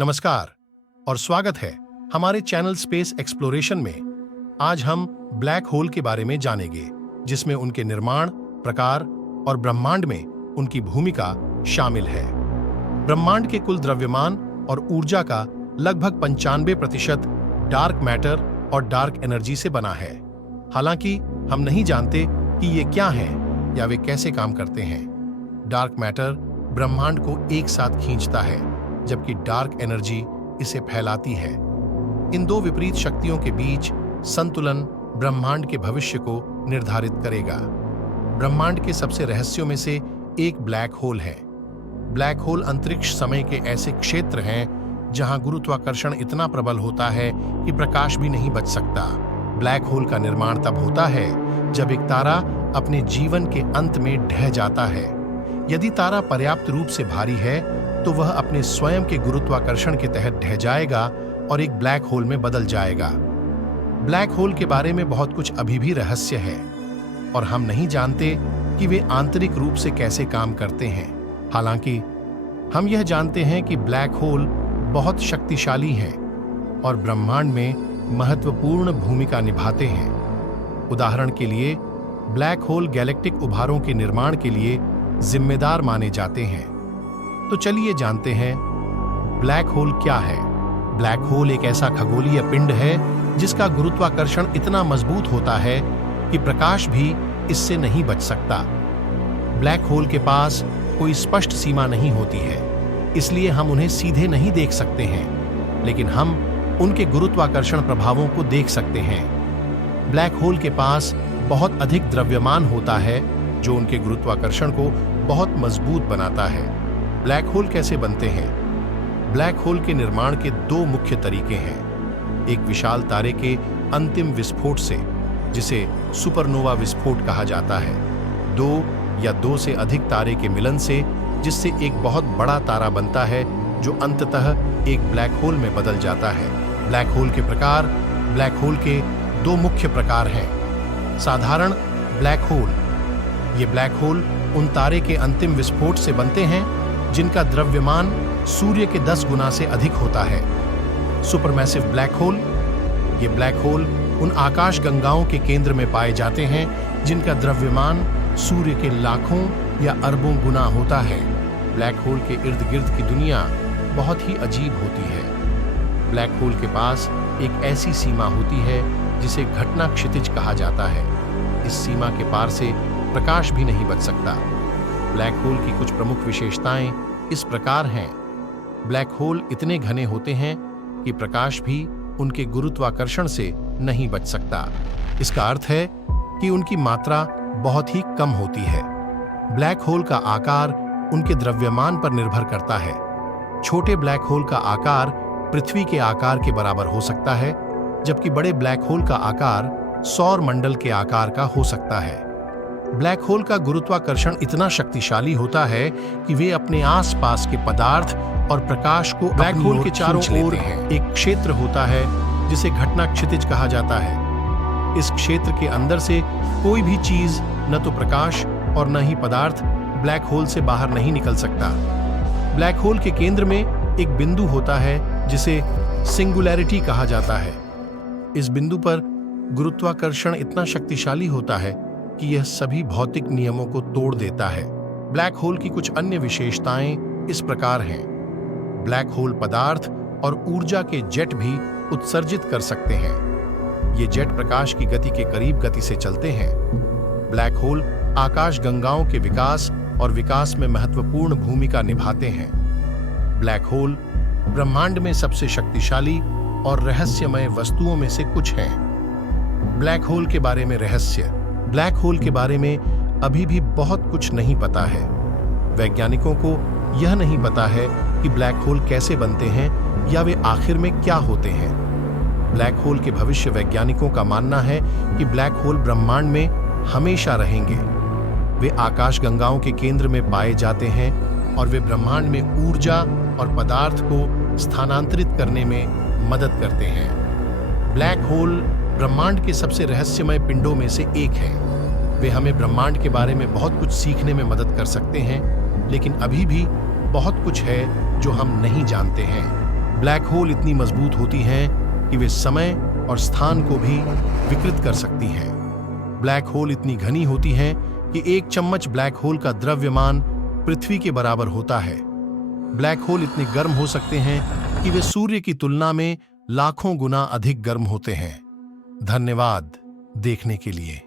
नमस्कार और स्वागत है हमारे चैनल स्पेस एक्सप्लोरेशन में। आज हम ब्लैक होल के बारे में जानेंगे, जिसमें उनके निर्माण, प्रकार और ब्रह्मांड में उनकी भूमिका शामिल है। ब्रह्मांड के कुल द्रव्यमान और ऊर्जा का लगभग 95% डार्क मैटर और डार्क एनर्जी से बना है। हालांकि हम नहीं जानते कि ये क्या हैं या वे कैसे काम करते हैं। डार्क मैटर ब्रह्मांड को एक साथ खींचता है, जबकि डार्क एनर्जी इसे फैलाती है। इन दो विपरीत शक्तियों के बीच संतुलन ब्रह्मांड के भविष्य को निर्धारित करेगा। ब्रह्मांड के सबसे रहस्यों में से एक ब्लैक होल है। ब्लैक होल अंतरिक्ष समय के ऐसे क्षेत्र हैं जहां गुरुत्वाकर्षण इतना प्रबल होता है कि प्रकाश भी नहीं बच सकता। ब्लैक होल का निर्माण तब होता है जब एक तारा अपने जीवन के अंत में ढह जाता है। यदि तारा पर्याप्त रूप से भारी है तो वह अपने स्वयं के गुरुत्वाकर्षण के तहत ढह जाएगा और एक ब्लैक होल में बदल जाएगा। ब्लैक होल के बारे में बहुत कुछ अभी भी रहस्य है और हम नहीं जानते कि वे आंतरिक रूप से कैसे काम करते हैं। हालांकि हम यह जानते हैं कि ब्लैक होल बहुत शक्तिशाली हैं और ब्रह्मांड में महत्वपूर्ण भूमिका निभाते हैं। उदाहरण के लिए, ब्लैक होल गैलेक्टिक उभारों के निर्माण के लिए जिम्मेदार माने जाते हैं। तो चलिए जानते हैं ब्लैक होल क्या है। ब्लैक होल एक ऐसा खगोलीय पिंड है जिसका गुरुत्वाकर्षण इतना मजबूत होता है कि प्रकाश भी इससे नहीं बच सकता। ब्लैक होल के पास कोई स्पष्ट सीमा नहीं होती है, इसलिए हम उन्हें सीधे नहीं देख सकते हैं, लेकिन हम उनके गुरुत्वाकर्षण प्रभावों को देख सकते हैं। ब्लैक होल के पास बहुत अधिक द्रव्यमान होता है जो उनके गुरुत्वाकर्षण को बहुत मजबूत बनाता है। ब्लैक होल कैसे बनते हैं? ब्लैक होल के निर्माण के दो मुख्य तरीके हैं। एक विशाल तारे के अंतिम विस्फोट से, जिसे सुपरनोवा विस्फोट कहा जाता है। दो या दो से अधिक तारे के मिलन से, जिससे एक बहुत बड़ा तारा बनता है जो अंततः एक ब्लैक होल में बदल जाता है। ब्लैक होल के प्रकार। ब्लैक होल के दो मुख्य प्रकार हैं। साधारण ब्लैक होल। ये ब्लैक होल उन तारे के अंतिम विस्फोट से बनते हैं जिनका द्रव्यमान सूर्य के 10 गुना से अधिक होता है। Supermassive black hole. ये ब्लैक होल उन आकाश गंगाओं के केंद्र में पाए जाते हैं जिनका द्रव्यमान सूर्य के लाखों या अरबों गुना होता है। ब्लैक होल के इर्द गिर्द की दुनिया बहुत ही अजीब होती है। ब्लैक होल के पास एक ऐसी सीमा होती है जिसे घटना क्षितिज कहा जाता है। इस सीमा के पार से प्रकाश भी नहीं बच सकता। ब्लैक होल की कुछ प्रमुख विशेषताएं इस प्रकार हैं। ब्लैक होल इतने घने होते हैं कि प्रकाश भी उनके गुरुत्वाकर्षण से नहीं बच सकता। इसका अर्थ है कि उनकी मात्रा बहुत ही कम होती है। ब्लैक होल का आकार उनके द्रव्यमान पर निर्भर करता है। छोटे ब्लैक होल का आकार पृथ्वी के आकार के बराबर हो सकता है, जबकि बड़े ब्लैक होल का आकार सौर मंडल के आकार का हो सकता है। ब्लैक होल का गुरुत्वाकर्षण इतना शक्तिशाली होता है कि वे अपने आसपास के पदार्थ और प्रकाश को ब्लैक होल के चारों ओर एक क्षेत्र होता है जिसे घटना क्षितिज कहा जाता है। इस क्षेत्र के अंदर से कोई भी चीज, न तो प्रकाश और न ही पदार्थ, ब्लैक होल से बाहर नहीं निकल सकता। ब्लैक होल के केंद्र में एक बिंदु होता है जिसे सिंगुलैरिटी कहा जाता है। इस बिंदु पर गुरुत्वाकर्षण इतना शक्तिशाली होता है कि यह सभी भौतिक नियमों को तोड़ देता है। ब्लैक होल की कुछ अन्य विशेषताएं इस प्रकार हैं। ब्लैक होल पदार्थ और ऊर्जा के जेट भी उत्सर्जित कर सकते हैं। ये जेट प्रकाश की गति के करीब गति से चलते हैं। ब्लैक होल आकाश गंगाओं के विकास और विकास में महत्वपूर्ण भूमिका निभाते हैं। ब्लैक होल ब्रह्मांड में सबसे शक्तिशाली और रहस्यमय वस्तुओं में से कुछ हैं। ब्लैक होल के बारे में रहस्य। ब्लैक होल के बारे में अभी भी बहुत कुछ नहीं पता है। वैज्ञानिकों को यह नहीं पता है कि ब्लैक होल कैसे बनते हैं या वे आखिर में क्या होते हैं। ब्लैक होल के भविष्य वैज्ञानिकों का मानना है कि ब्लैक होल ब्रह्मांड में हमेशा रहेंगे। वे आकाश गंगाओं के केंद्र में पाए जाते हैं और वे ब्रह्मांड में ऊर्जा और पदार्थ को स्थानांतरित करने में मदद करते हैं। ब्लैक होल ब्रह्मांड के सबसे रहस्यमय पिंडों में से एक है। वे हमें ब्रह्मांड के बारे में बहुत कुछ सीखने में मदद कर सकते हैं, लेकिन अभी भी बहुत कुछ है जो हम नहीं जानते हैं। ब्लैक होल इतनी मजबूत होती हैं कि वे समय और स्थान को भी विकृत कर सकती हैं। ब्लैक होल इतनी घनी होती हैं कि एक चम्मच ब्लैक होल का द्रव्यमान पृथ्वी के बराबर होता है। ब्लैक होल इतने गर्म हो सकते हैं कि वे सूर्य की तुलना में लाखों गुना अधिक गर्म होते हैं। धन्यवाद देखने के लिए।